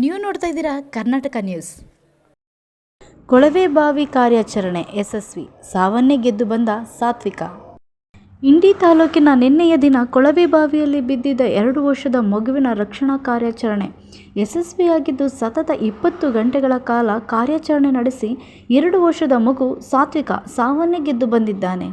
ನೀವು ನೋಡ್ತಾ ಇದ್ದೀರಾ ಕರ್ನಾಟಕ ನ್ಯೂಸ್. ಕೊಳವೆಬಾವಿ ಕಾರ್ಯಾಚರಣೆ ಯಶಸ್ವಿ, ಸಾವನ್ನೇ ಗೆದ್ದು ಬಂದ ಸಾತ್ವಿಕ. ಇಂಡಿ ತಾಲೂಕಿನ ನಿನ್ನೆಯ ದಿನ ಕೊಳವೆಬಾವಿಯಲ್ಲಿ ಬಿದ್ದಿದ್ದ 2 ವರ್ಷದ ಮಗುವಿನ ರಕ್ಷಣಾ ಕಾರ್ಯಾಚರಣೆ ಯಶಸ್ವಿಯಾಗಿದ್ದು, ಸತತ 20 ಗಂಟೆಗಳ ಕಾಲ ಕಾರ್ಯಾಚರಣೆ ನಡೆಸಿ 2 ವರ್ಷದ ಮಗು ಸಾತ್ವಿಕ ಸಾವನ್ನೇ ಗೆದ್ದು ಬಂದಿದ್ದಾನೆ.